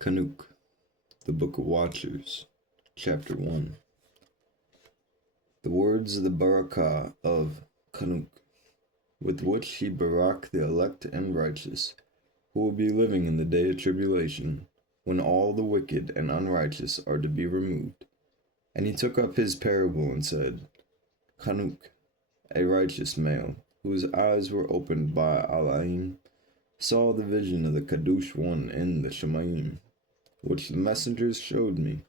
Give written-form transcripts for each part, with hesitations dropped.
Chanuk, the Book of Watchers, Chapter 1. The words of the Barakah of Chanuk, with which he barak the elect and righteous, who will be living in the day of tribulation, when all the wicked and unrighteous are to be removed. And he took up his parable and said, Chanuk, a righteous male, whose eyes were opened by Alaim, saw the vision of the Kadush one in the Shemayim, which the messengers showed me.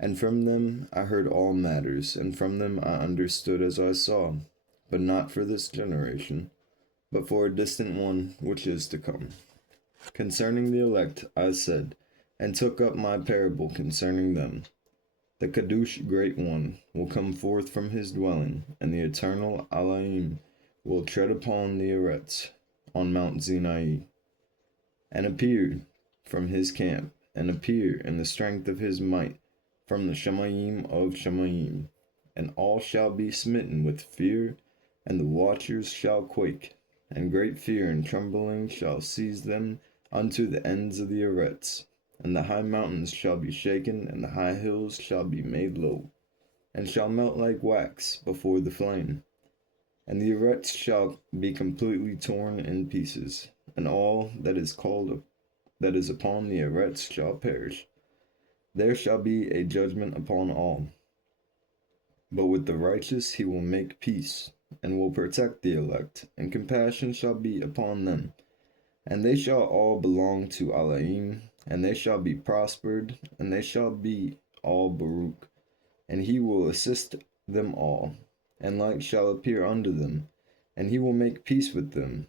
And from them I heard all matters, and from them I understood as I saw, but not for this generation, but for a distant one which is to come. Concerning the elect I said, and took up my parable concerning them. The Kadush Great One will come forth from his dwelling, and the eternal Alaim will tread upon the Eretz on Mount Sinai, and appear from his camp, and appear in the strength of his might from the Shemayim of Shemayim, and all shall be smitten with fear, and the watchers shall quake, and great fear and trembling shall seize them unto the ends of the Eretz, and the high mountains shall be shaken, and the high hills shall be made low, and shall melt like wax before the flame, and the Eretz shall be completely torn in pieces, and all that is upon the Eretz shall perish. There shall be a judgment upon all. But with the righteous he will make peace, and will protect the elect, and compassion shall be upon them. And they shall all belong to Alaim, and they shall be prospered, and they shall be all Baruch, and he will assist them all, and light shall appear unto them, and he will make peace with them.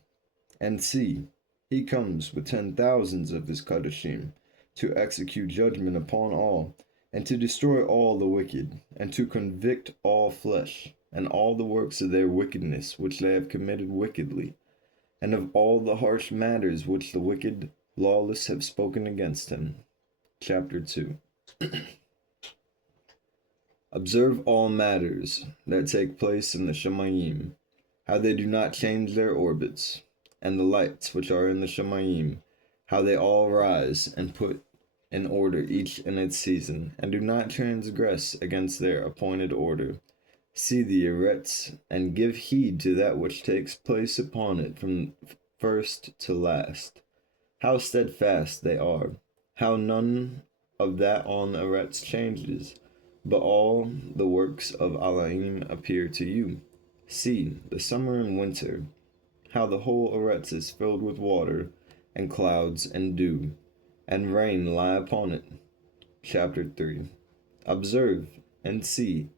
And see, he comes with 10,000s of his Kadoshim, to execute judgment upon all, and to destroy all the wicked, and to convict all flesh, and all the works of their wickedness which they have committed wickedly, and of all the harsh matters which the wicked lawless have spoken against him. Chapter 2. Observe all matters that take place in the Shemayim, how they do not change their orbits, and the lights which are in the Shemayim, how they all rise and put in order each in its season, and do not transgress against their appointed order. See the Eretz, and give heed to that which takes place upon it from first to last. How steadfast they are, how none of that on the Eretz changes, but all the works of Alaim appear to you. See, the summer and winter, how the whole Eretz is filled with water, and clouds, and dew, and rain lie upon it. Chapter 3. Observe, and see,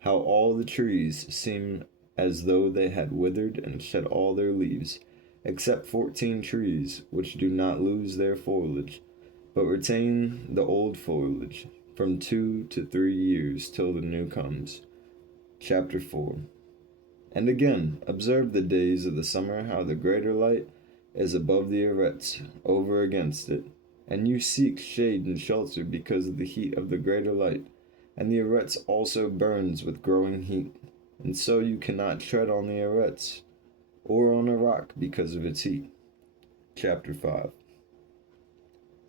how all the trees seem as though they had withered and shed all their leaves, except 14 trees, which do not lose their foliage, but retain the old foliage, from 2 to 3 years till the new comes. Chapter 4. And again, observe the days of the summer, how the greater light is above the Eretz, over against it, and you seek shade and shelter because of the heat of the greater light, and the Eretz also burns with growing heat, and so you cannot tread on the Eretz, or on a rock because of its heat. Chapter 5.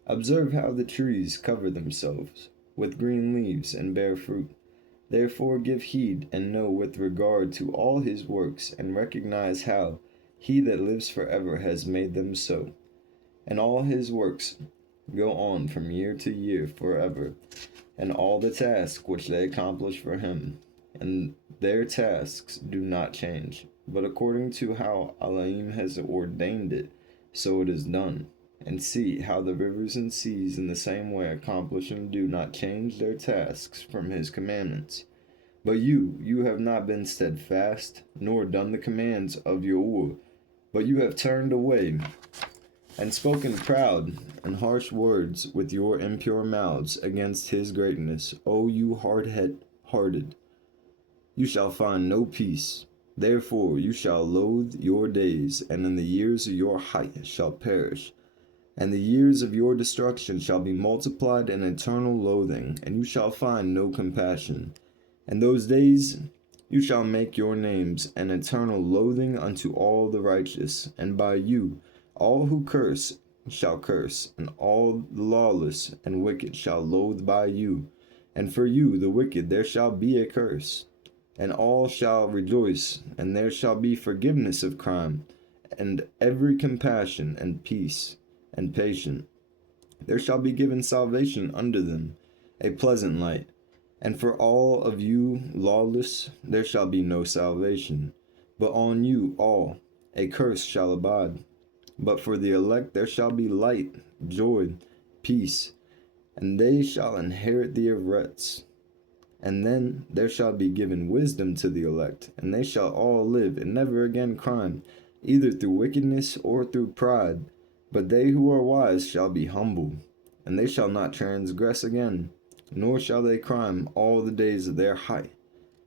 Observe how the trees cover themselves with green leaves and bear fruit. Therefore give heed, and know with regard to all his works, and recognize how he that lives forever has made them so. And all his works go on from year to year forever, and all the tasks which they accomplish for him, and their tasks do not change, but according to how Alaim has ordained it, so it is done. And see how the rivers and seas in the same way accomplish and do not change their tasks from his commandments. But you have not been steadfast, nor done the commands of Yahuwah, but you have turned away, and spoken proud and harsh words with your impure mouths against his greatness. O you hard-hearted, you shall find no peace. Therefore you shall loathe your days, and in the years of your height shall perish. And the years of your destruction shall be multiplied in eternal loathing, and you shall find no compassion. And those days you shall make your names an eternal loathing unto all the righteous, and by you all who curse shall curse, and all the lawless and wicked shall loathe by you. And for you, the wicked, there shall be a curse. And all shall rejoice, and there shall be forgiveness of crime, and every compassion and peace and patience. There shall be given salvation unto them, a pleasant light. And for all of you lawless, there shall be no salvation. But on you all a curse shall abide. But for the elect there shall be light, joy, peace, and they shall inherit the earths. And then there shall be given wisdom to the elect, and they shall all live, and never again crime, either through wickedness or through pride. But they who are wise shall be humbled, and they shall not transgress again, nor shall they crime all the days of their height,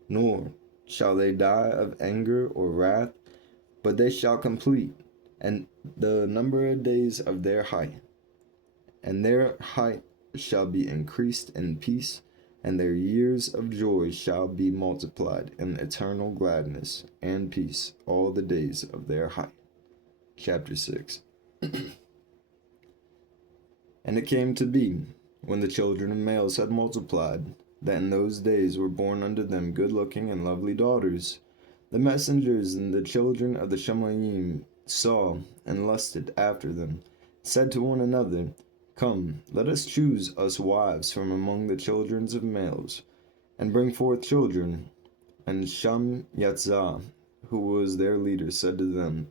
nor shall they die of anger or wrath, but they shall complete, and the number of days of their height, and their height shall be increased in peace, and their years of joy shall be multiplied in eternal gladness and peace all the days of their height. Chapter 6. And it came to be, when the children of males had multiplied, that in those days were born unto them good-looking and lovely daughters. The messengers and the children of the Shemaim saw and lusted after them, said to one another, Come, let us choose us wives from among the children of males, and bring forth children. And Shamyatzah, who was their leader, said to them,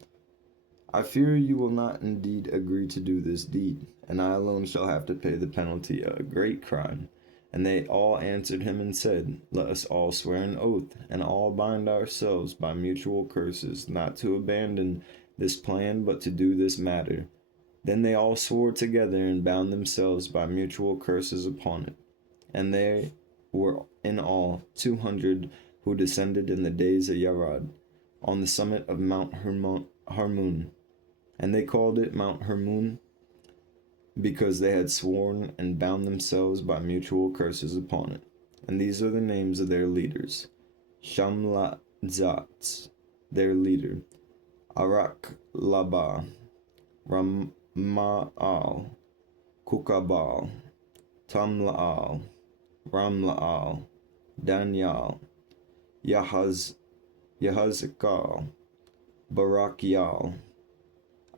I fear you will not indeed agree to do this deed, and I alone shall have to pay the penalty of a great crime. And they all answered him and said, Let us all swear an oath, and all bind ourselves by mutual curses, not to abandon this plan, but to do this matter. Then they all swore together and bound themselves by mutual curses upon it. And there were in all 200 who descended in the days of Yarad, on the summit of Mount Harmon. And they called it Mount Hermon, because they had sworn and bound themselves by mutual curses upon it. And these are the names of their leaders: Shamlatzat, their leader; Arak Labah, Rama'al, Kukabal, Tamla'al, Ramla'al, Daniel, Yahazikal, Barakial,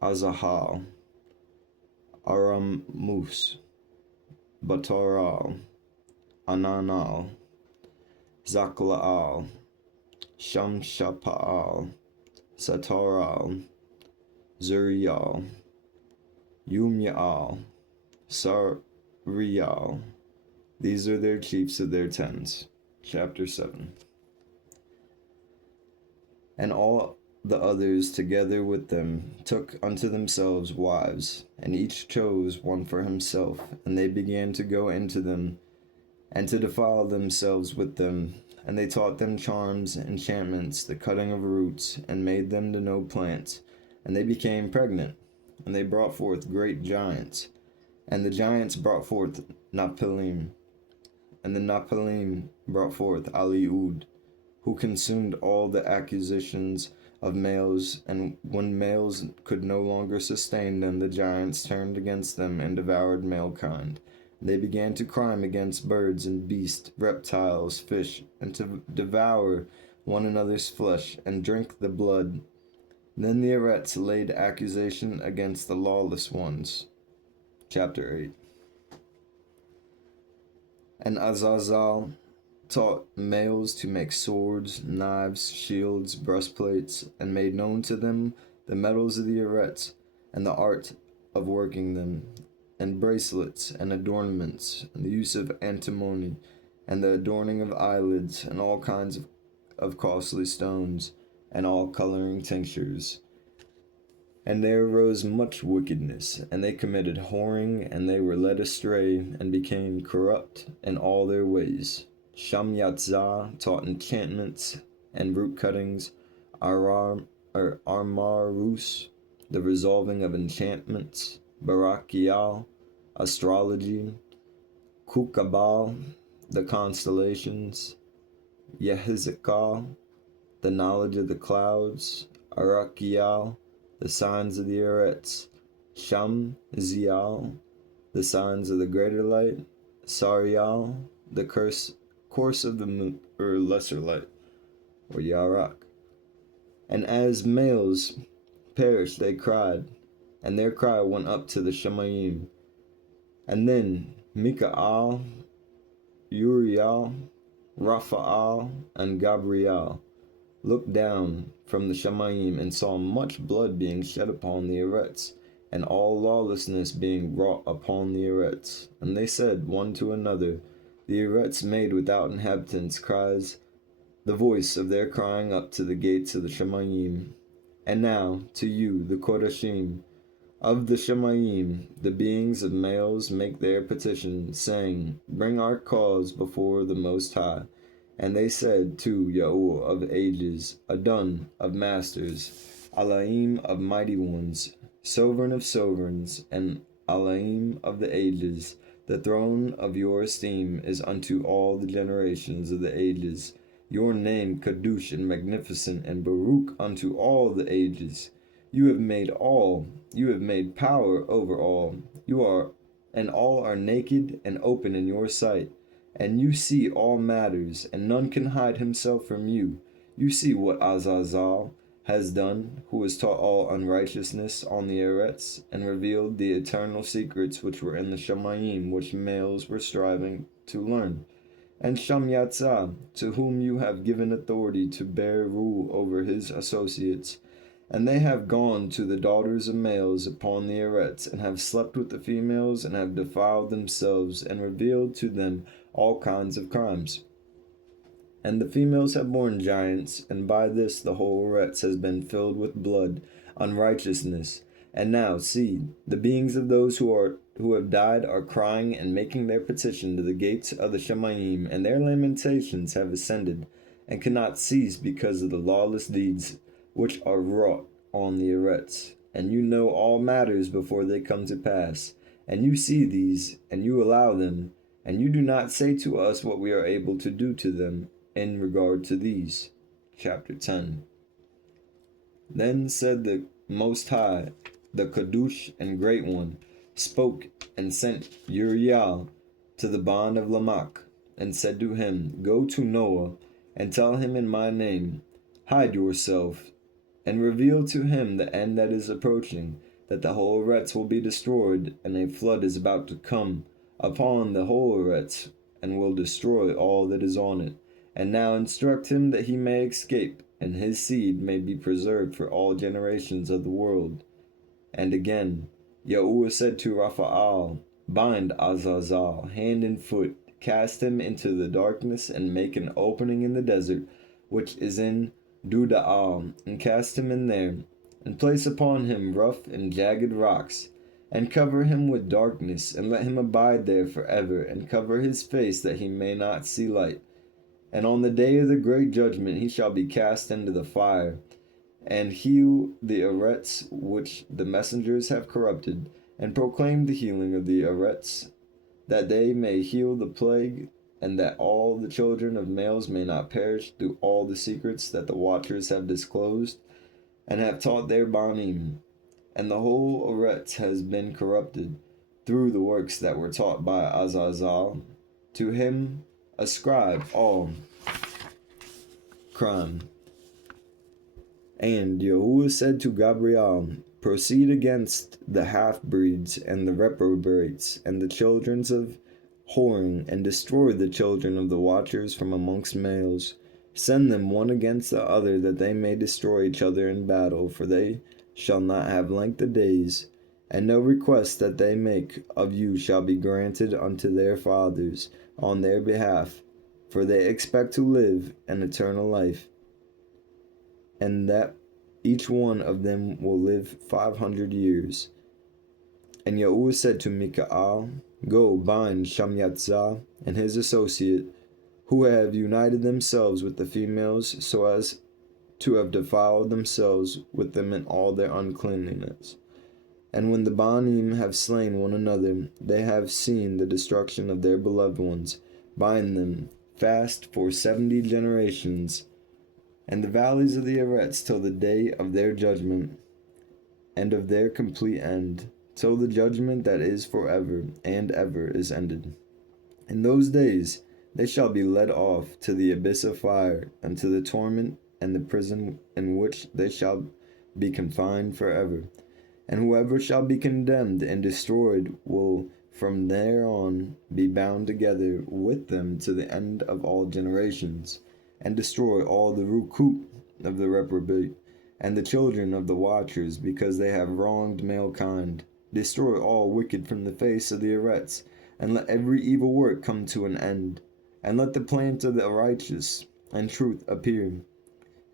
Azahal, Aramus, Bataral, Ananal, Zaklaal, Shamshapa'al, Sataral, Zurial, Yumyaal, Sarial. These are their chiefs of their tens. Chapter 7. And all the others together with them took unto themselves wives, and each chose one for himself, and they began to go into them, and to defile themselves with them. And they taught them charms, enchantments, the cutting of roots, and made them to know plants. And they became pregnant, and they brought forth great giants. And the giants brought forth Naphilim, and the Naphilim brought forth Aliud, who consumed all the accusations of males, and when males could no longer sustain them, the giants turned against them and devoured male kind. They began to crime against birds and beasts, reptiles, fish, and to devour one another's flesh and drink the blood. Then the Eretz laid accusation against the lawless ones. Chapter 8. And Azazel taught males to make swords, knives, shields, breastplates, and made known to them the metals of the Eretz, and the art of working them, and bracelets, and adornments, and the use of antimony, and the adorning of eyelids, and all kinds of costly stones, and all coloring tinctures. And there arose much wickedness, and they committed whoring, and they were led astray, and became corrupt in all their ways. Shamyatzah taught enchantments and root cuttings, Armarus, the resolving of enchantments, Barakial, astrology, Kukabal, the constellations, Yehizakal, the knowledge of the clouds, Arakial, the signs of the Eretz, Shamzial, the signs of the greater light, Sarial, the course of the moon, or lesser light, or Yarak. And as males perished, they cried, and their cry went up to the Shemayim. And then Mikael, Uriel, Raphael, and Gabriel looked down from the Shemayim and saw much blood being shed upon the Eretz, and all lawlessness being wrought upon the Eretz. And they said one to another, the Eretz made without inhabitants cries the voice of their crying up to the gates of the Shemayim. And now, to you, the Kodashim, of the Shemayim, the beings of males make their petition, saying, bring our cause before the Most High. And they said to Yahuwah of ages, Adon of masters, Alaim of mighty ones, sovereign of sovereigns, and Alaim of the ages, the throne of your esteem is unto all the generations of the ages. Your name Kadush and magnificent, and Baruch unto all the ages. You have made all, you have made power over all. You are, and all are naked and open in your sight. And you see all matters, and none can hide himself from you. You see what Azazel has done, who has taught all unrighteousness on the Eretz, and revealed the eternal secrets which were in the Shemayim, which males were striving to learn. And Shamyatzah, to whom you have given authority to bear rule over his associates. And they have gone to the daughters of males upon the Eretz, and have slept with the females, and have defiled themselves, and revealed to them all kinds of crimes. And the females have borne giants, and by this the whole Eretz has been filled with blood, unrighteousness. And now, see, the beings of those who have died are crying and making their petition to the gates of the Shemayim, and their lamentations have ascended, and cannot cease because of the lawless deeds which are wrought on the Eretz. And you know all matters before they come to pass, and you see these, and you allow them, and you do not say to us what we are able to do to them in regard to these. Chapter 10. Then said the Most High, the Kadush and Great One, spoke and sent Uriel to the bond of Lamach, and said to him, go to Noah, and tell him in my name, hide yourself, and reveal to him the end that is approaching, that the whole Eretz will be destroyed, and a flood is about to come upon the whole Eretz, and will destroy all that is on it. And now instruct him that he may escape, and his seed may be preserved for all generations of the world. And again, Yahuwah said to Raphael, bind Azazel hand and foot, cast him into the darkness, and make an opening in the desert, which is in Dudaal, and cast him in there, and place upon him rough and jagged rocks, and cover him with darkness, and let him abide there forever, and cover his face that he may not see light. And on the day of the great judgment he shall be cast into the fire, and heal the Eretz which the messengers have corrupted, and proclaim the healing of the Eretz, that they may heal the plague, and that all the children of males may not perish through all the secrets that the watchers have disclosed, and have taught their banim. And the whole Eretz has been corrupted through the works that were taught by Azazel. To him ascribe all crime. And Yahuwah said to Gabriel, proceed against the half-breeds and the reprobates and the children of whoring, and destroy the children of the watchers from amongst males. Send them one against the other, that they may destroy each other in battle, for they shall not have length of days. And no request that they make of you shall be granted unto their fathers on their behalf, for they expect to live an eternal life, and that each one of them will live 500 years. And Yahuwah said to Mikael, go bind Shamyatzah and his associate, who have united themselves with the females, so as to have defiled themselves with them in all their uncleanness. And when the Banim have slain one another, they have seen the destruction of their beloved ones. Bind them fast for 70 generations, and the valleys of the Eretz till the day of their judgment, and of their complete end. till the judgment that is forever and ever is ended. In those days they shall be led off to the abyss of fire, and to the torment and the prison in which they shall be confined forever. And whoever shall be condemned and destroyed will from there on be bound together with them to the end of all generations, and destroy all the Rukut of the reprobate, and the children of the watchers, because they have wronged mankind. Destroy all wicked from the face of the Eretz, and let every evil work come to an end, and let the plant of the righteous and truth appear.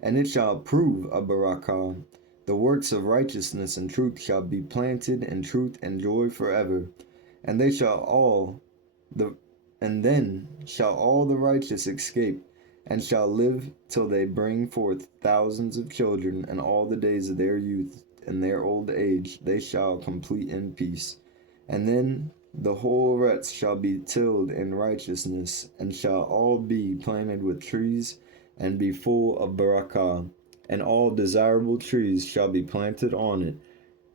And it shall prove a barakah. The works of righteousness and truth shall be planted in truth and joy forever, and they shall all the and then shall all the righteous escape, and shall live till they bring forth thousands of children, and all the days of their youth and their old age they shall complete in peace. And then the whole earth shall be tilled in righteousness, and shall all be planted with trees, and be full of barakah, and all desirable trees shall be planted on it,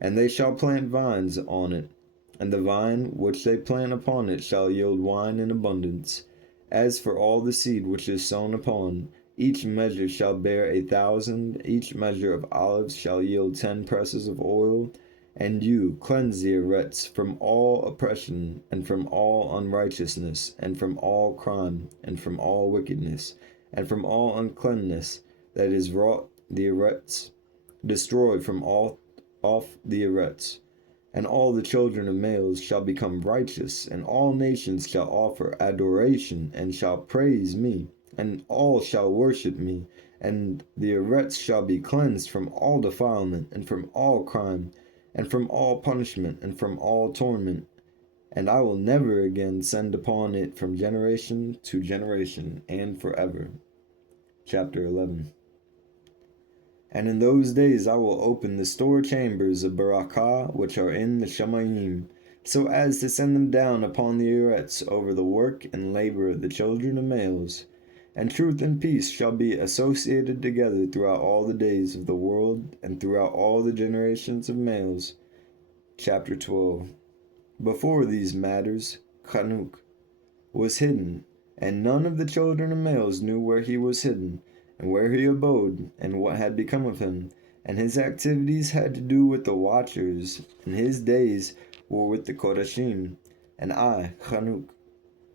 and they shall plant vines on it, and the vine which they plant upon it shall yield wine in abundance. As for all the seed which is sown upon, each measure shall bear 1,000, each measure of olives shall yield 10 presses of oil. And you cleanse the Eretz from all oppression, and from all unrighteousness, and from all crime, and from all wickedness, and from all uncleanness that is wrought the Eretz. Destroy from off the Eretz. And all the children of males shall become righteous, and all nations shall offer adoration, and shall praise me, and all shall worship me. And the Eretz shall be cleansed from all defilement, and from all crime, and from all punishment, and from all torment. And I will never again send upon it from generation to generation, and forever. Chapter 11. And in those days I will open the store chambers of barakah which are in the Shamayim, so as to send them down upon the Eretz over the work and labor of the children of males. And truth and peace shall be associated together throughout all the days of the world, and throughout all the generations of males. Chapter 12. Before these matters, Chanuk was hidden, and none of the children of males knew where he was hidden, and where he abode, and what had become of him. And his activities had to do with the watchers, and his days were with the Kodashim. And I, Chanuk,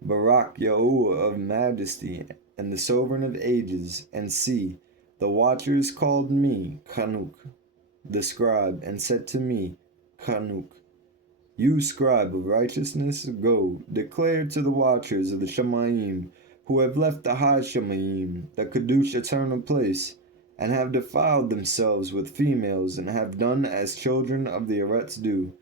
Barak Yahuwah of majesty, and the sovereign of ages, and see, the watchers called me Chanuk, the scribe, and said to me, Chanuk, you scribe of righteousness, go, declare to the watchers of the Shamayim, who have left the high Shamayim, the Kadush eternal place, and have defiled themselves with females, and have done as children of the Eretz do,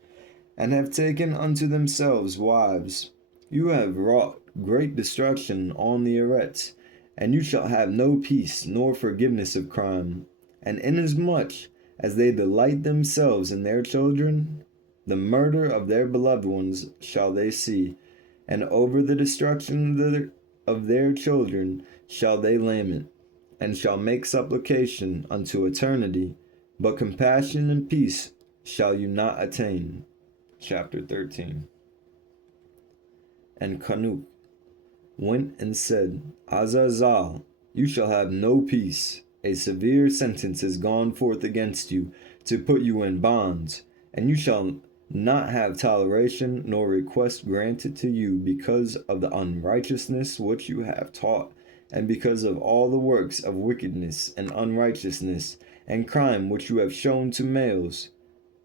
and have taken unto themselves wives. You have wrought great destruction on the Eretz, and you shall have no peace nor forgiveness of crime. And inasmuch as they delight themselves in their children, the murder of their beloved ones shall they see, and over the destruction of their children shall they lament, and shall make supplication unto eternity, but compassion and peace shall you not attain. Chapter 13. And Chanuk went and said, Azazal, you shall have no peace. A severe sentence is gone forth against you, to put you in bonds, and you shall not have toleration nor request granted to you because of the unrighteousness which you have taught, and because of all the works of wickedness and unrighteousness and crime which you have shown to males.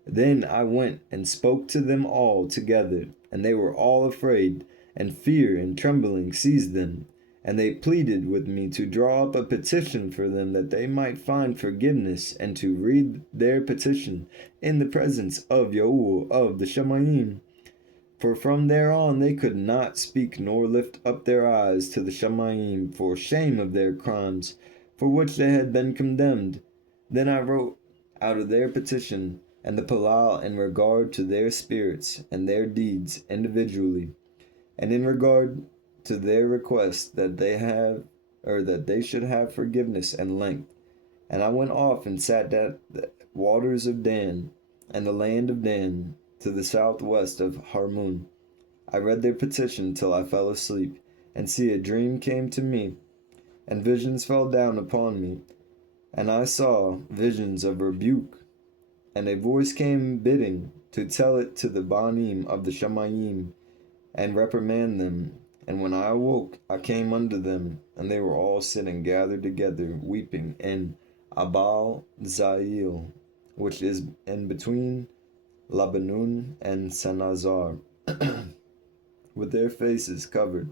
Then I went and spoke to them all together, and they were all afraid, and fear and trembling seized them. And they pleaded with me to draw up a petition for them, that they might find forgiveness, and to read their petition in the presence of Yahuwah of the Shamayim. For from there on they could not speak nor lift up their eyes to the Shamayim for shame of their crimes, for which they had been condemned. Then I wrote out of their petition, and the Palal in regard to their spirits and their deeds individually, and in regard to their request that they should have forgiveness and length. And I went off and sat at the waters of Dan, and the land of Dan, to the southwest of Harmun. I read their petition till I fell asleep, and see, a dream came to me, and visions fell down upon me, and I saw visions of rebuke, and a voice came bidding to tell it to the Banim of the Shamayim, and reprimand them. And when I awoke, I came unto them, and they were all sitting gathered together, weeping in Abal Zail, which is in between Lebanon and Sanazar, with their faces covered.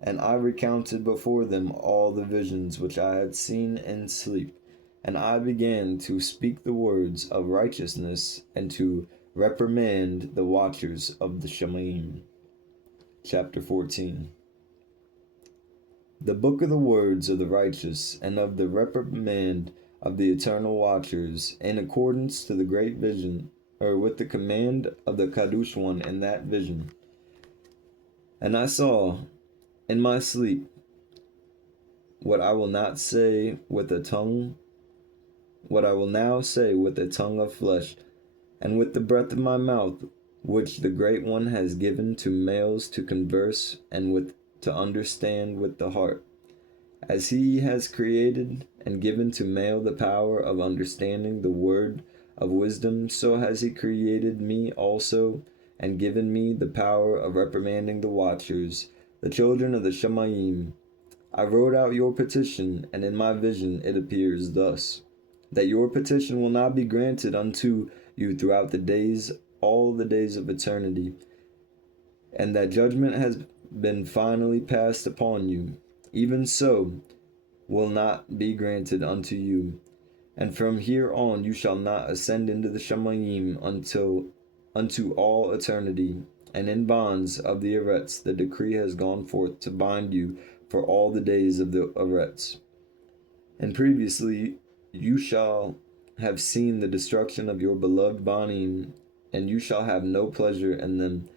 And I recounted before them all the visions which I had seen in sleep. And I began to speak the words of righteousness, and to reprimand the watchers of the Shemaim. Chapter 14. The book of the words of the righteous, and of the reprimand of the eternal watchers, in accordance to the great vision, or with the command of the Kadosh one in that vision. And I saw in my sleep what I will not say with a tongue, what I will now say with a tongue of flesh, and with the breath of my mouth, which the Great One has given to males to converse, and with to understand with the heart. As he has created and given to male the power of understanding the word of wisdom, so has he created me also, and given me the power of reprimanding the watchers, the children of the Shamayim. I wrote out your petition, and in my vision it appears thus, that your petition will not be granted unto you throughout the days, all the days of eternity, and that judgment has been finally passed upon you. Even so will not be granted unto you. And from here on you shall not ascend into the Shamayim unto all eternity. And in bonds of the Eretz the decree has gone forth to bind you for all the days of the Eretz. And previously you shall have seen the destruction of your beloved Banim, and you shall have no pleasure in them,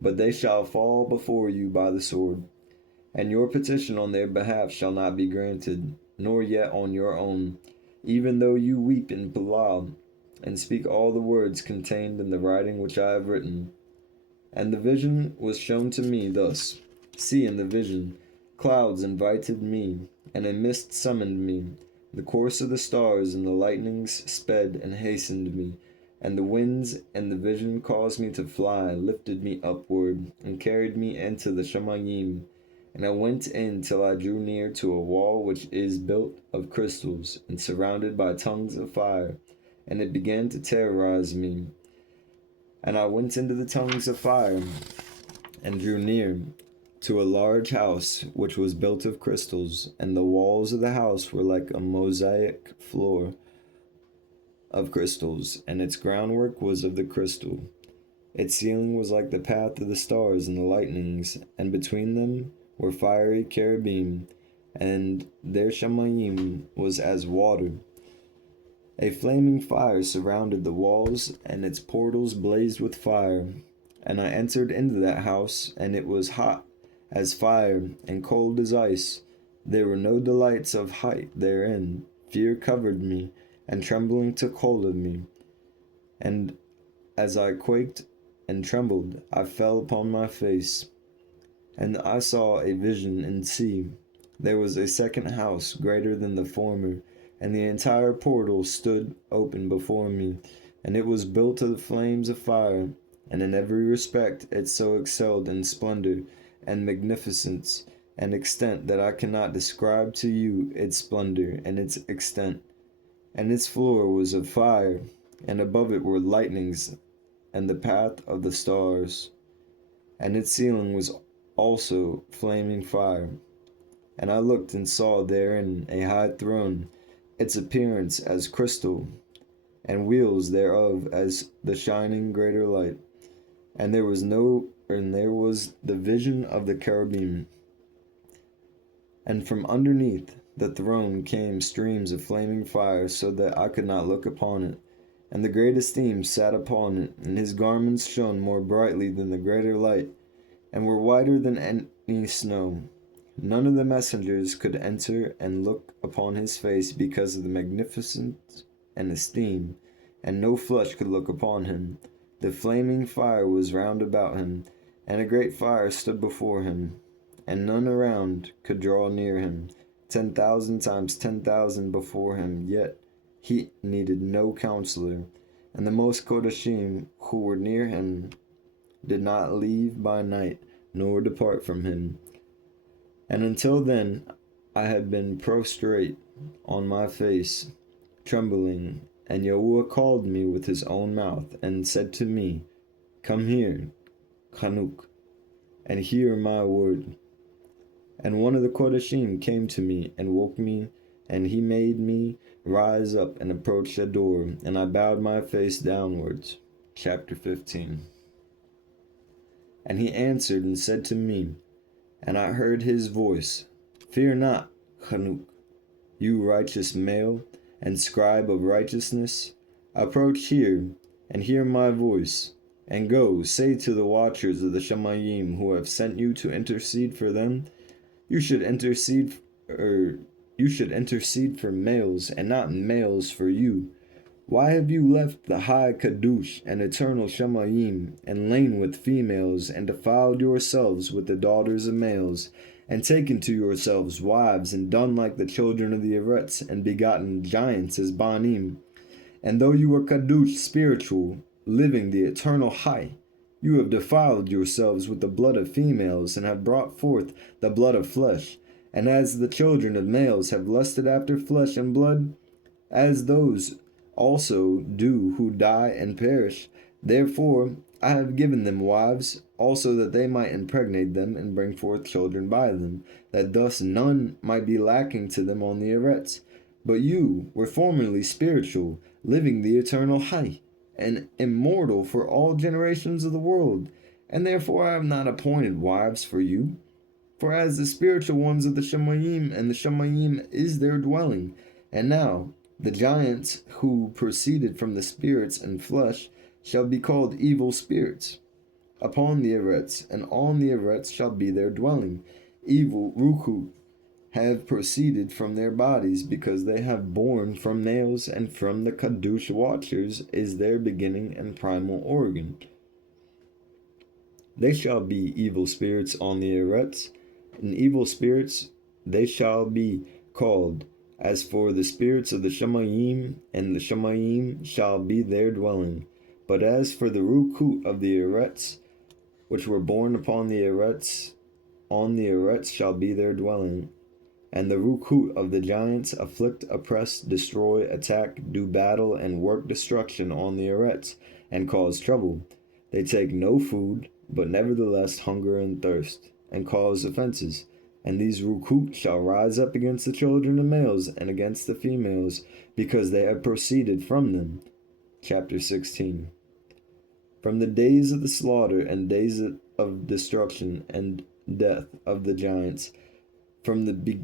but they shall fall before you by the sword. And your petition on their behalf shall not be granted, nor yet on your own, even though you weep in Palal, and speak all the words contained in the writing which I have written. And the vision was shown to me thus. See, in the vision, clouds invited me, and a mist summoned me. The course of the stars and the lightnings sped and hastened me, and the winds and the vision caused me to fly, lifted me upward, and carried me into the Shamayim. And I went in till I drew near to a wall which is built of crystals, and surrounded by tongues of fire, and it began to terrorize me. And I went into the tongues of fire, and drew near to a large house which was built of crystals, and the walls of the house were like a mosaic floor of crystals, and its groundwork was of the crystal. Its ceiling was like the path of the stars and the lightnings, and between them were fiery cherubim, and their Shamayim was as water. A flaming fire surrounded the walls, and its portals blazed with fire. And I entered into that house, and it was hot as fire, and cold as ice. There were no delights of height therein. Fear covered me, and trembling took hold of me. And as I quaked and trembled, I fell upon my face. And I saw a vision, and see, there was a second house greater than the former, and the entire portal stood open before me, and it was built of the flames of fire, and in every respect it so excelled in splendor and magnificence and extent that I cannot describe to you its splendor and its extent. And its floor was of fire, and above it were lightnings and the path of the stars, and its ceiling was also flaming fire. And I looked and saw therein a high throne, its appearance as crystal, and wheels thereof as the shining greater light. And there was the vision of the cherubim. And from underneath the throne came streams of flaming fire, so that I could not look upon it. And the great esteem sat upon it, and his garments shone more brightly than the greater light, and were whiter than any snow. None of the messengers could enter and look upon his face because of the magnificence and esteem, and no flesh could look upon him. The flaming fire was round about him, and a great fire stood before him, and none around could draw near him. 10,000 times 10,000 before him, yet he needed no counselor. And the most Kodashim who were near him did not leave by night, nor depart from him. And until then I had been prostrate on my face, trembling. And Yahuwah called me with his own mouth, and said to me, Come here, Chanuk, and hear my word. And one of the Kodashim came to me, and woke me, and he made me rise up and approach the door, and I bowed my face downwards. Chapter 15. And he answered and said to me, and I heard his voice, Fear not, Chanuk, you righteous male, and scribe of righteousness. Approach here, and hear my voice, and go, say to the watchers of the Shemayim who have sent you to intercede for them, you should intercede for males, and not males for you. Why have you left the high Kadush and eternal Shemayim, and lain with females, and defiled yourselves with the daughters of males, and taken to yourselves wives, and done like the children of the Eretz, and begotten giants as Banim? And though you are Kadush spiritual, living the eternal high, you have defiled yourselves with the blood of females, and have brought forth the blood of flesh. And as the children of males have lusted after flesh and blood, as those also do who die and perish, therefore I have given them wives, also that they might impregnate them, and bring forth children by them, that thus none might be lacking to them on the Eretz. But you were formerly spiritual, living the eternal high, and immortal for all generations of the world, and therefore I have not appointed wives for you. For as the spiritual ones of the Shemayim, and the Shemayim is their dwelling, and now the giants who proceeded from the spirits and flesh shall be called evil spirits upon the Eretz, and on the Eretz shall be their dwelling. Evil Ruku have proceeded from their bodies, because they have born from males, and from the Kadush watchers is their beginning and primal organ. They shall be evil spirits on the Eretz, and evil spirits they shall be called. As for the spirits of the Shemayim, and the Shemayim shall be their dwelling. But as for the Rukut of the Eretz, which were born upon the Eretz, on the Eretz shall be their dwelling. And the Rukut of the giants afflict, oppress, destroy, attack, do battle, and work destruction on the Eretz, and cause trouble. They take no food, but nevertheless hunger and thirst, and cause offenses. And these Rukut shall rise up against the children of males, and against the females, because they have proceeded from them. Chapter 16. From the days of the slaughter, and days of destruction and death of the giants, from the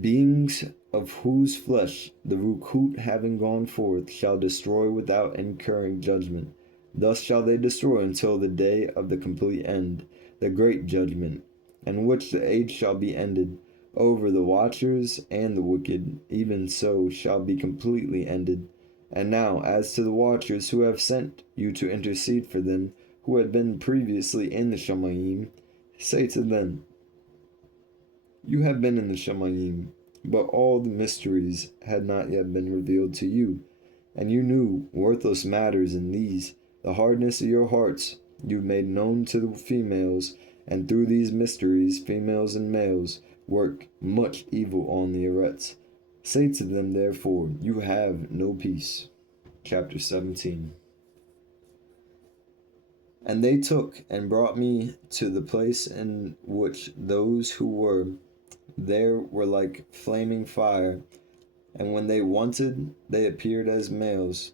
beings of whose flesh the Rukut having gone forth shall destroy without incurring judgment. Thus shall they destroy until the day of the complete end, the great judgment, in which the age shall be ended, over the watchers and the wicked, even so shall be completely ended. And now, as to the watchers who have sent you to intercede for them, who had been previously in the Shemayim, say to them, You have been in the Shemayim, but all the mysteries had not yet been revealed to you, and you knew worthless matters in these. The hardness of your hearts you made known to the females, and through these mysteries, females and males work much evil on the Eretz. Say to them, therefore, you have no peace. Chapter 17. And they took and brought me to the place in which those who were there were like flaming fire, and when they wanted, they appeared as males.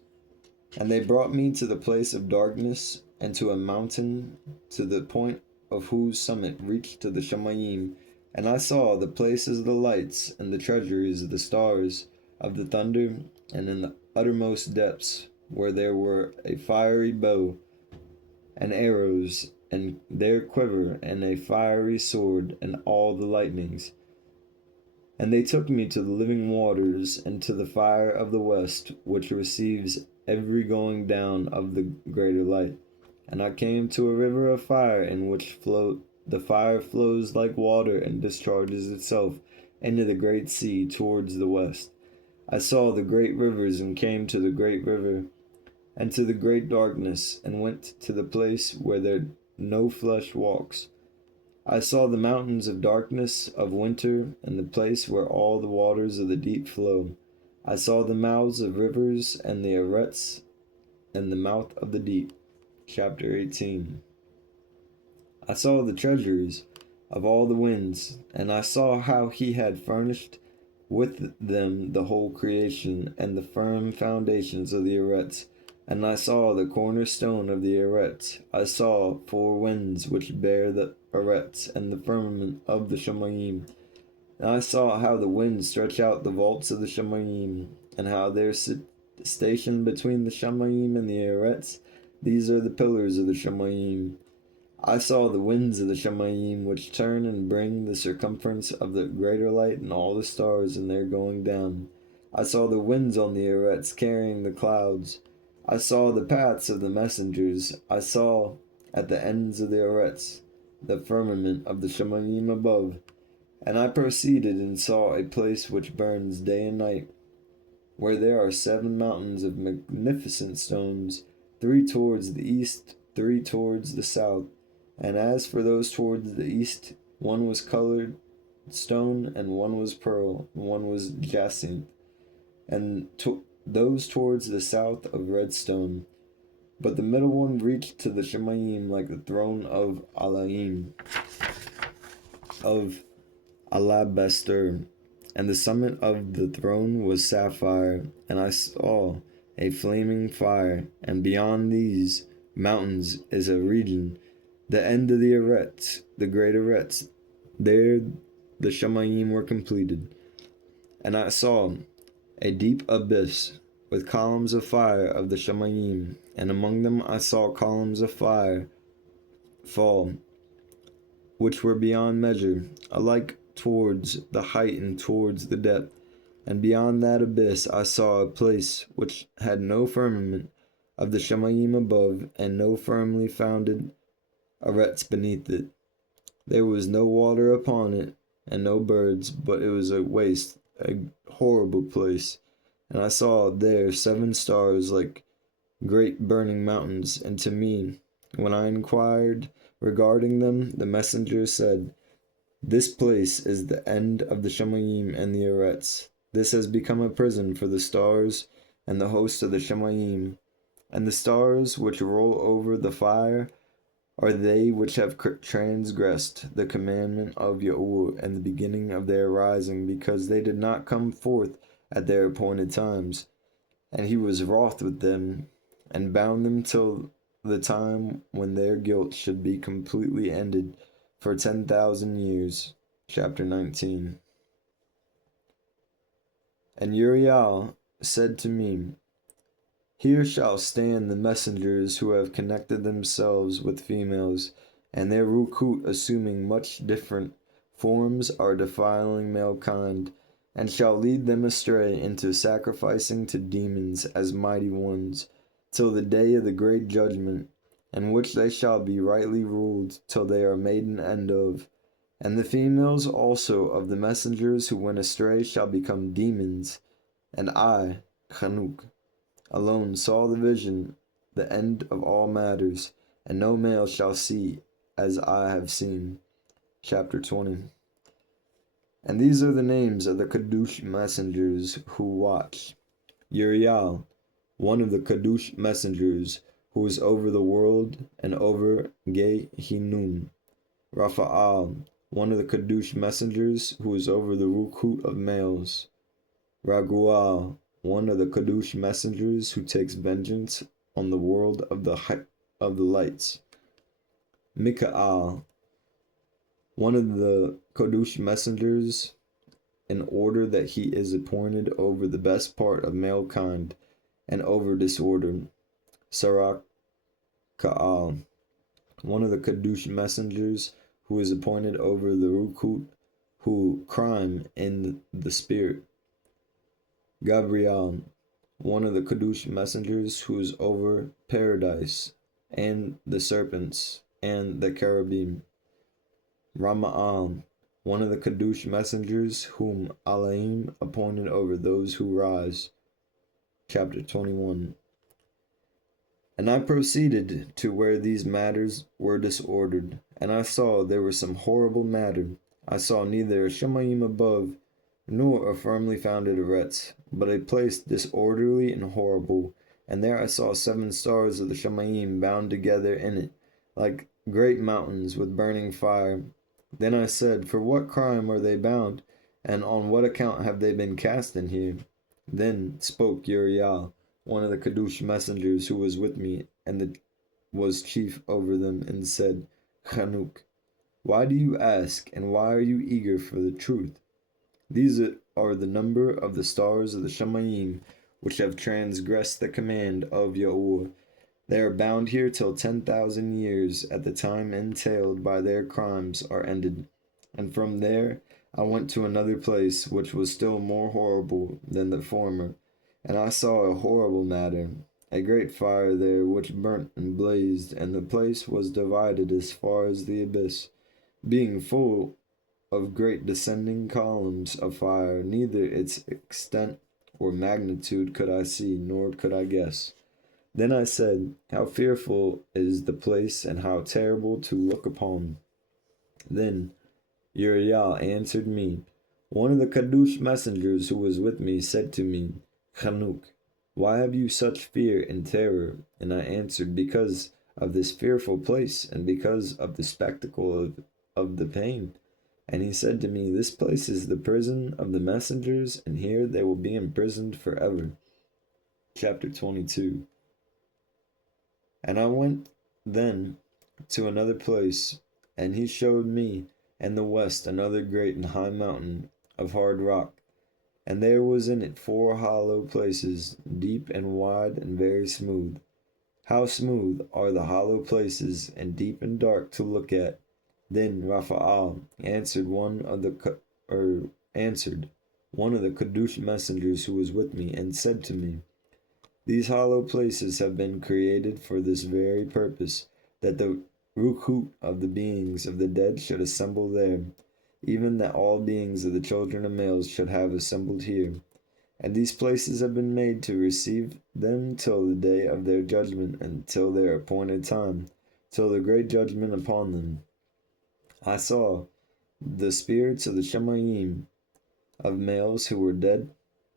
And they brought me to the place of darkness, and to a mountain, to the point of whose summit reached to the Shemayim, and I saw the places of the lights, and the treasuries of the stars, of the thunder, and in the uttermost depths, where there were a fiery bow, and arrows, and their quiver, and a fiery sword, and all the lightnings. And they took me to the living waters, and to the fire of the west, which receives every going down of the greater light. And I came to a river of fire in which the fire flows like water and discharges itself into the great sea towards the west. I saw the great rivers and came to the great river and to the great darkness and went to the place where there no flesh walks. I saw the mountains of darkness of winter and the place where all the waters of the deep flow. I saw the mouths of rivers and the arets and the mouth of the deep. Chapter 18. I saw the treasuries of all the winds, and I saw how he had furnished with them the whole creation, and the firm foundations of the arets. And I saw the cornerstone of the arets. I saw 4 winds which bear the arets, and the firmament of the Shemayim. And I saw how the winds stretch out the vaults of the Shemayim, and how there sit stationed between the Shemayim and the arets. These are the pillars of the Shemayim. I saw the winds of the Shemayim, which turn and bring the circumference of the greater light and all the stars in their going down. I saw the winds on the arets carrying the clouds. I saw the paths of the messengers. I saw at the ends of the arets the firmament of the Shemayim above. And I proceeded and saw a place which burns day and night, where there are 7 mountains of magnificent stones, 3 towards the east, 3 towards the south. And as for those towards the east, one was colored stone, and one was pearl, and one was jacinth, and those towards the south of red stone. But the middle one reached to the Shemayim like the throne of Alaim, of alabaster, and the summit of the throne was sapphire, and I saw a flaming fire, and beyond these mountains is a region, the end of the arets, the great arets. There the Shemayim were completed. And I saw a deep abyss with columns of fire of the Shemayim, and among them I saw columns of fire fall, which were beyond measure, alike towards the height and towards the depth. And beyond that abyss I saw a place which had no firmament of the Shemayim above, and no firmly founded arets beneath it. There was no water upon it, and no birds, but it was a waste, a horrible place. And I saw there 7 stars like great burning mountains, and to me, when I inquired regarding them, the messenger said, "This place is the end of the Shemayim and the arets. This has become a prison for the stars and the host of the Shemayim. And the stars which roll over the fire are they which have transgressed the commandment of Yahuwah and the beginning of their rising, because they did not come forth at their appointed times. And he was wroth with them, and bound them till the time when their guilt should be completely ended for 10,000 years." Chapter 19. And Uriel said to me, "Here shall stand the messengers who have connected themselves with females, and their rukut, assuming much different forms, are defiling mankind, and shall lead them astray into sacrificing to demons as mighty ones, till the day of the great judgment, in which they shall be rightly ruled till they are made an end of. And the females also of the messengers who went astray shall become demons, and I, Chanuk, alone saw the vision, the end of all matters, and no male shall see as I have seen." Chapter 20. And these are the names of the Kadush messengers who watch: Uriel, one of the Kadush messengers, who is over the world and over Gehinnom; Raphael, one of the Kadush messengers, who is over the Rukut of males; Raguel, one of the Kadush messengers, who takes vengeance on the world of the lights; Mikael, one of the Kadush messengers, in order that he is appointed over the best part of mankind and over disorder; Sarakaal, one of the Kadush messengers, who is appointed over the Rukut, who crime in the spirit; Gabriel, one of the Kadush messengers, who is over paradise; and the serpents, and the cherubim. Rama'am, one of the Kadush messengers, whom Alaim appointed over those who rise. Chapter 21. And I proceeded to where these matters were disordered, and I saw there was some horrible matter. I saw neither a Shemaim above, nor a firmly founded Eretz, but a place disorderly and horrible. And there I saw 7 stars of the Shemaim bound together in it, like great mountains with burning fire. Then I said, for what crime are they bound, and on what account have they been cast in here? Then spoke Uriel, one of the Kadush messengers who was with me, and was chief over them, and said, Chanuk, why do you ask, and why are you eager for the truth? These are the number of the stars of the Shemaim, which have transgressed the command of Yahuwah. They are bound here till 10,000 years, at the time entailed by their crimes are ended. And from there I went to another place, which was still more horrible than the former. And I saw a horrible matter, a great fire there which burnt and blazed, and the place was divided as far as the abyss, being full of great descending columns of fire. Neither its extent or magnitude could I see, nor could I guess. Then I said, how fearful is the place, and how terrible to look upon. Then Uriel answered me. One of the Kadush messengers who was with me said to me, Chanuk, why have you such fear and terror? And I answered, because of this fearful place, and because of the spectacle of the pain. And he said to me, this place is the prison of the messengers, and here they will be imprisoned forever. Chapter 22. And I went then to another place, and he showed me in the west another great and high mountain of hard rock, and there was in it 4 hollow places, deep and wide and very smooth. How smooth are the hollow places, and deep and dark to look at! Then Raphael answered one of the Kadush messengers who was with me, and said to me, these hollow places have been created for this very purpose, that the Rukhut of the beings of the dead should assemble there, even that all beings of the children of males should have assembled here. And these places have been made to receive them till the day of their judgment, and till their appointed time, till the great judgment upon them. I saw the spirits of the Shemaim of males who were dead,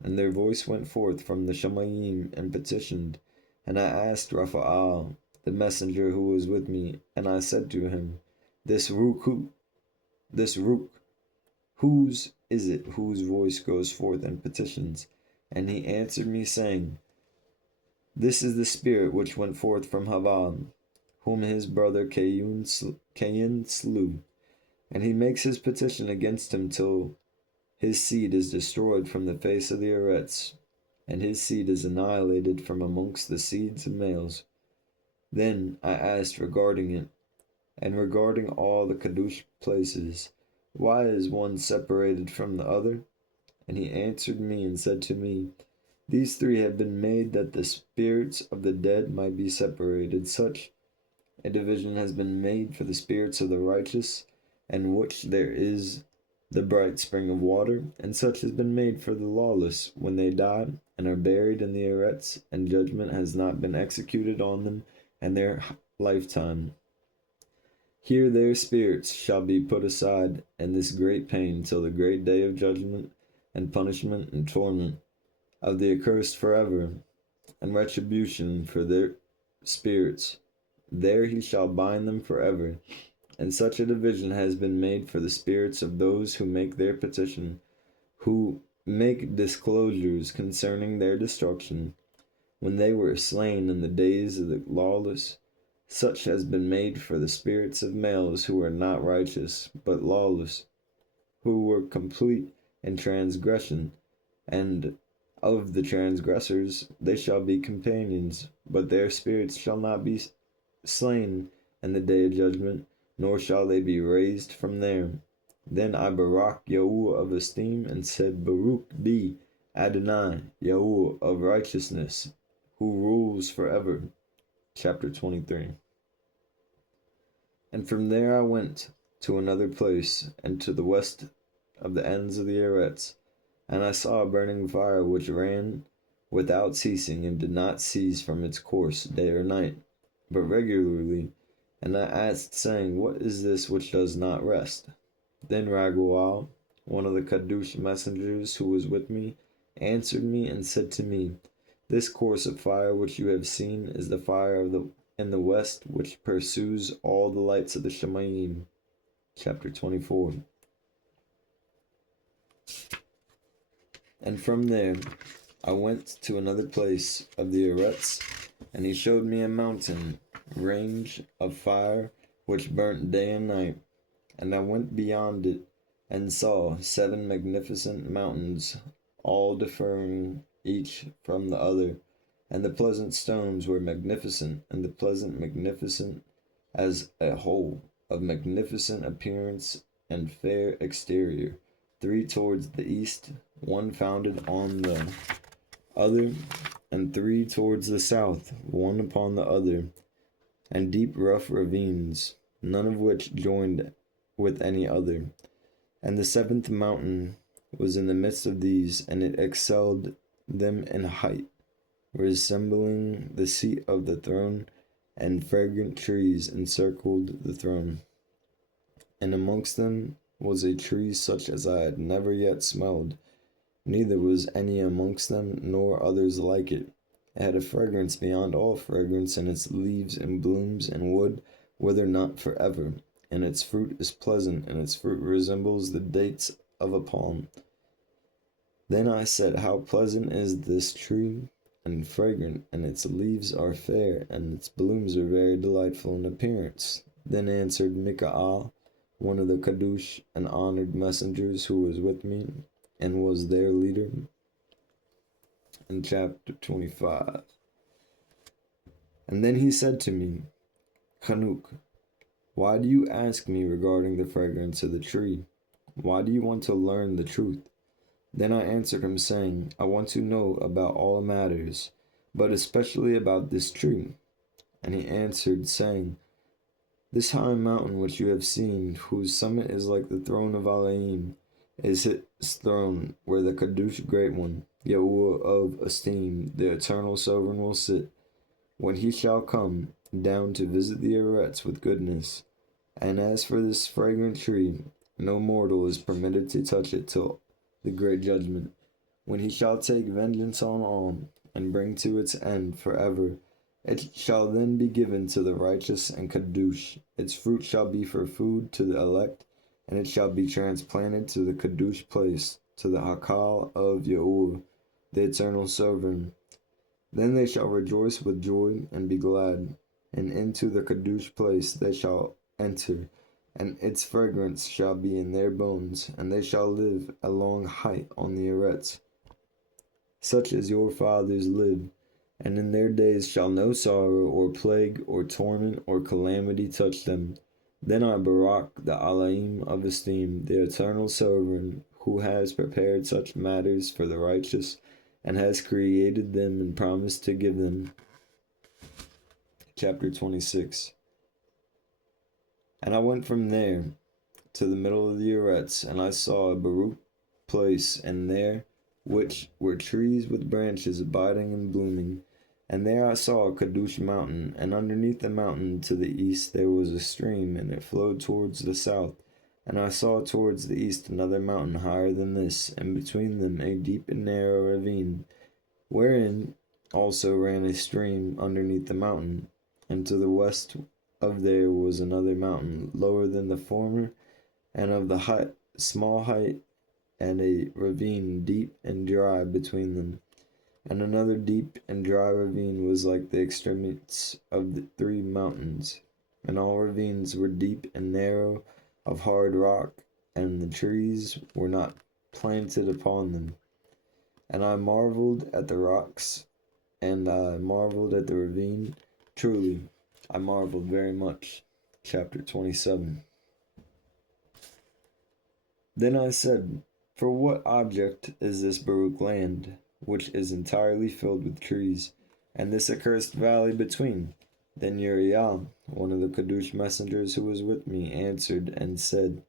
and their voice went forth from the Shemaim and petitioned. And I asked Raphael, the messenger who was with me, and I said to him, this Ruk, whose is it whose voice goes forth and petitions? And he answered me, saying, this is the spirit which went forth from Havan, whom his brother Cain slew. And he makes his petition against him till his seed is destroyed from the face of the Eretz, and his seed is annihilated from amongst the seeds of males. Then I asked regarding it, and regarding all the Kadush places, why is one separated from the other? And he answered me and said to me, these 3 have been made that the spirits of the dead might be separated. Such a division has been made for the spirits of the righteous, in which there is the bright spring of water, and such has been made for the lawless, when they die and are buried in the Eretz, and judgment has not been executed on them in their lifetime. Here their spirits shall be put aside in this great pain till the great day of judgment and punishment and torment of the accursed forever, and retribution for their spirits. There he shall bind them forever. And such a division has been made for the spirits of those who make their petition, who make disclosures concerning their destruction, when they were slain in the days of the lawless. Such has been made for the spirits of males who are not righteous, but lawless, who were complete in transgression, and of the transgressors they shall be companions, but their spirits shall not be slain in the day of judgment, nor shall they be raised from there. Then I Barak Yahuwah of esteem, and said, Baruch be Adonai, Yahuwah of righteousness, who rules forever. Chapter 23. And from there I went to another place, and to the west of the ends of the Eretz, and I saw a burning fire which ran without ceasing, and did not cease from its course day or night, but regularly. And I asked, saying, What is this which does not rest? Then Raguel, one of the Kadush messengers who was with me, answered me and said to me, This course of fire which you have seen is the fire in the west, which pursues all the lights of the Shemayim. Chapter 24. And from there I went to another place of the Eretz, and he showed me a mountain range of fire which burnt day and night. And I went beyond it, and saw 7 magnificent mountains, all differing each from the other. And the pleasant stones were magnificent, and the pleasant magnificent as a whole, of magnificent appearance and fair exterior. 3 towards the east, 1 founded on the other, and 3 towards the south, 1 upon the other, and deep rough ravines, none of which joined with any other. And the 7th mountain was in the midst of these, and it excelled them in height, resembling the seat of the throne, and fragrant trees encircled the throne. And amongst them was a tree such as I had never yet smelled, neither was any amongst them, nor others like it. It had a fragrance beyond all fragrance, and its leaves and blooms and wood wither not forever. And its fruit is pleasant, and its fruit resembles the dates of a palm. Then I said, How pleasant is this tree, and fragrant, and its leaves are fair, and its blooms are very delightful in appearance. Then answered Mikael, one of the Kadush and honored messengers who was with me, and was their leader. In chapter 25. And then he said to me, Chanuk, why do you ask me regarding the fragrance of the tree? Why do you want to learn the truth? Then I answered him, saying, I want to know about all matters, but especially about this tree. And he answered, saying, This high mountain which you have seen, whose summit is like the throne of Elohim, is his throne, where the Kadush Great One, Yahuwah of esteem, the eternal sovereign, will sit, when he shall come down to visit the Eretz with goodness. And as for this fragrant tree, no mortal is permitted to touch it till the great judgment, when he shall take vengeance on all, and bring to its end forever. It shall then be given to the righteous and Kadush. Its fruit shall be for food to the elect, and it shall be transplanted to the Kadush place, to the Hakal of Yahuwah, the eternal sovereign. Then they shall rejoice with joy and be glad, and into the Kadush place they shall enter, and its fragrance shall be in their bones, and they shall live a long height on the Eretz, such as your fathers lived, and in their days shall no sorrow or plague or torment or calamity touch them. Then I Barak the Elohim of esteem, the eternal sovereign, who has prepared such matters for the righteous, and has created them and promised to give them. Chapter 26. And I went from there to the middle of the Eretz, and I saw a Baruch place, and there which were trees with branches abiding and blooming. And there I saw a Kadush mountain, and underneath the mountain to the east there was a stream, and it flowed towards the south. And I saw towards the east another mountain higher than this, and between them a deep and narrow ravine, wherein also ran a stream underneath the mountain. And to the west of there was another mountain, lower than the former, and of the small height, and a ravine deep and dry between them. And another deep and dry ravine was like the extremities of the 3 mountains. And all ravines were deep and narrow, of hard rock, and the trees were not planted upon them. And I marveled at the rocks, and I marveled at the ravine. Truly, I marveled very much. Chapter 27. Then I said, For what object is this Baruch land, which is entirely filled with trees, and this accursed valley between? Then Uriah, one of the Kadush messengers who was with me, answered and said,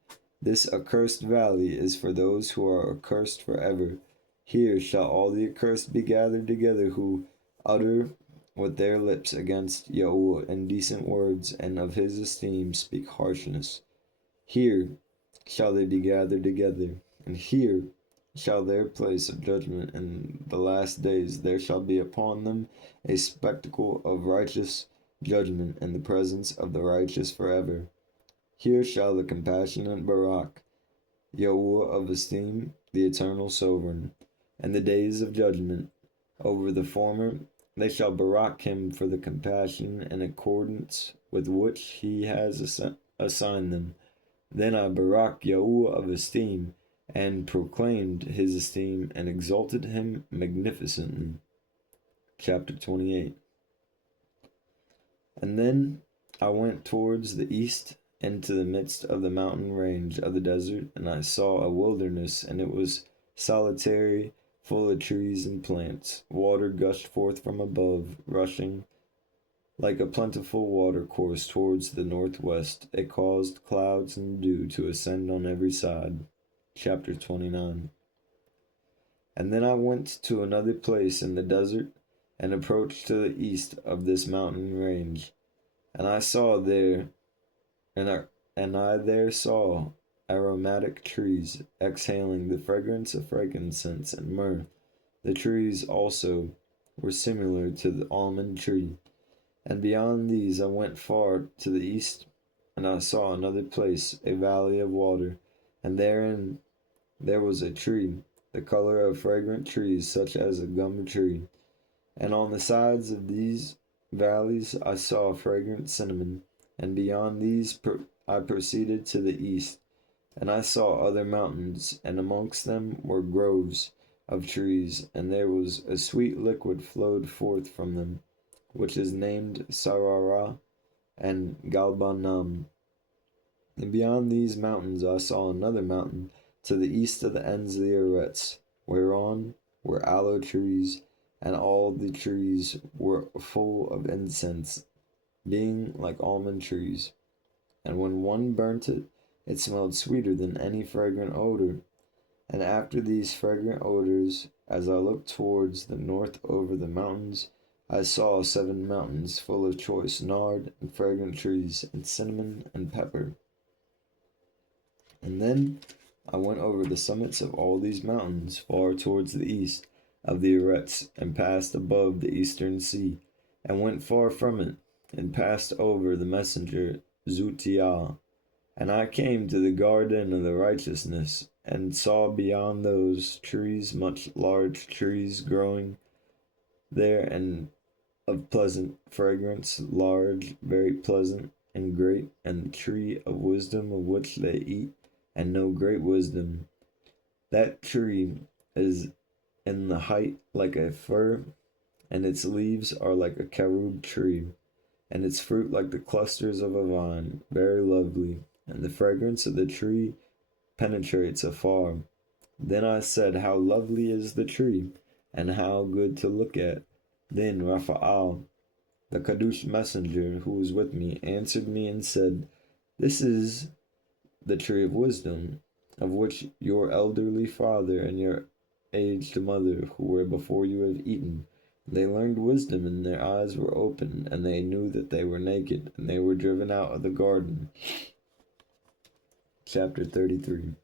This accursed valley is for those who are accursed forever. Here shall all the accursed be gathered together who utter with their lips against Yahuwah indecent words, and of his esteem speak harshness. Here shall they be gathered together, and here shall their place of judgment in the last days. There shall be upon them a spectacle of righteous judgment in the presence of the righteous forever. Here shall the compassionate Barak, Yahuwah of esteem, the eternal sovereign, and the days of judgment over the former, they shall Barak him for the compassion in accordance with which he has assigned them. Then I Barak Yahuwah of esteem, and proclaimed his esteem, and exalted him magnificently. Chapter 28. And then I went towards the east into the midst of the mountain range of the desert, and I saw a wilderness, and it was solitary, full of trees and plants. Water gushed forth from above, rushing like a plentiful water course towards the northwest. It caused clouds and dew to ascend on every side. Chapter 29. And then I went to another place in the desert, and approached to the east of this mountain range. And I saw there, and I there saw aromatic trees, exhaling the fragrance of frankincense and myrrh. The trees also were similar to the almond tree. And beyond these I went far to the east, and I saw another place, a valley of water, and therein there was a tree, the color of fragrant trees, such as a gum tree. And on the sides of these valleys I saw fragrant cinnamon, and beyond these I proceeded to the east, and I saw other mountains, and amongst them were groves of trees, and there was a sweet liquid flowed forth from them, which is named Sarara and Galbanam. And beyond these mountains I saw another mountain to the east of the ends of the Eretz, whereon were aloe trees, and all the trees were full of incense, being like almond trees. And when one burnt it, it smelled sweeter than any fragrant odor. And after these fragrant odors, as I looked towards the north over the mountains, I saw 7 mountains full of choice nard and fragrant trees, and cinnamon and pepper. And then I went over the summits of all these mountains far towards the east of the Eretz, and passed above the eastern sea, and went far from it, and passed over the messenger Zutiah. And I came to the garden of the righteousness, and saw beyond those trees much large trees growing there, and of pleasant fragrance, large, very pleasant, and great, and the tree of wisdom of which they eat, and know great wisdom. That tree is in the height like a fir, and its leaves are like a carob tree, and its fruit like the clusters of a vine, very lovely, and the fragrance of the tree penetrates afar. Then I said, How lovely is the tree, and how good to look at. Then Raphael, the Kadush messenger who was with me, answered me and said, This is the tree of wisdom, of which your elderly father and your aged mother who were before you have eaten. They learned wisdom, and their eyes were opened, and they knew that they were naked, and they were driven out of the garden. Chapter 33.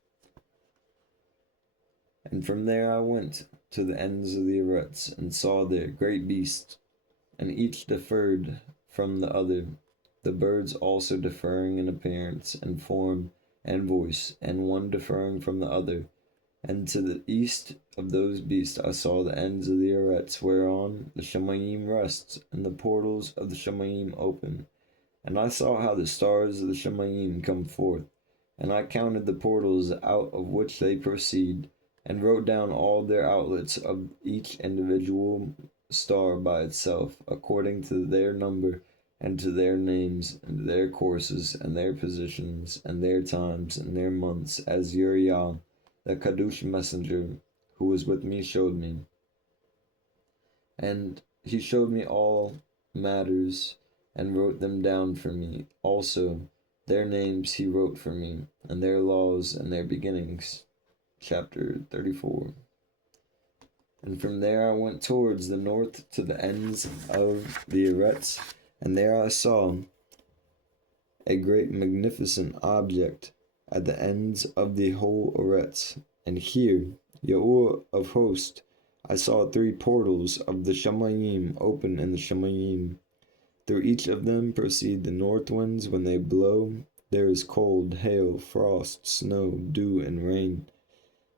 And from there I went to the ends of the Eretz, and saw there great beasts, and each differed from the other, the birds also differing in appearance, and form, and voice, and one differing from the other. And to the east of those beasts I saw the ends of the Eretz, whereon the Shemayim rests, and the portals of the Shemayim open. And I saw how the stars of the Shemayim come forth, and I counted the portals out of which they proceed, and wrote down all their outlets of each individual star by itself, according to their number, and to their names, and their courses, and their positions, and their times, and their months, as Uriah, the Kadush messenger who was with me, showed me. And he showed me all matters, and wrote them down for me. Also, their names he wrote for me, and their laws and their beginnings. Chapter 34. And from there I went towards the north to the ends of the Eretz, and there I saw a great magnificent object at the ends of the whole Eretz. And here, Yahuwah of hosts, I saw 3 portals of the Shamayim open in the Shamayim. Through each of them proceed the north winds. When they blow, there is cold, hail, frost, snow, dew, and rain.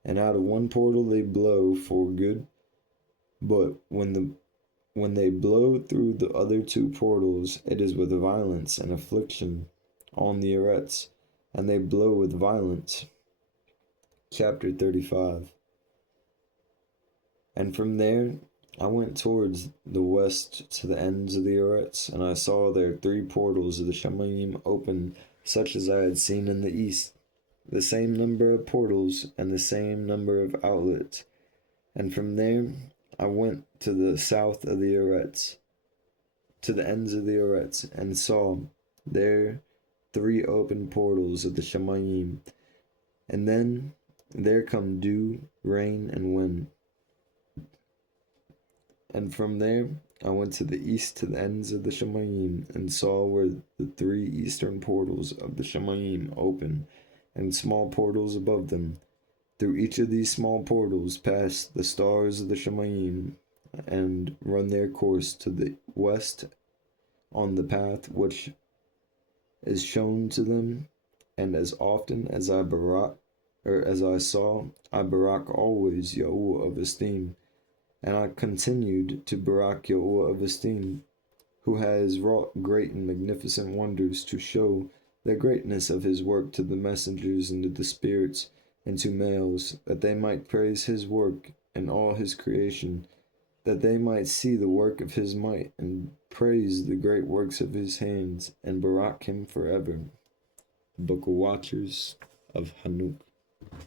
And out of one portal they blow for good. But when they blow through the other 2 portals, it is with violence and affliction on the Eretz, and they blow with violence. Chapter 35. And from there I went towards the west to the ends of the Eretz, and I saw there 3 portals of the Shamayim open, such as I had seen in the east, the same number of portals and the same number of outlets. And from there I went to the south of the Eretz, to the ends of the Eretz, and saw there 3 open portals of the Shamayim. And then there come dew, rain, and wind. And from there I went to the east to the ends of the Shamayim, and saw where the 3 eastern portals of the Shamayim open, and small portals above them. Through each of these small portals pass the stars of the Shamayim, and run their course to the west on the path which is shown to them. And as often as I saw, I barak always Yahuwah of esteem. And I continued to barak Yahuwah of esteem, who has wrought great and magnificent wonders, to show the greatness of his work to the messengers and to the spirits and to males, that they might praise his work and all his creation, that they might see the work of his might, and praise the great works of his hands, and barak him forever. Book of Watchers of Chanuk.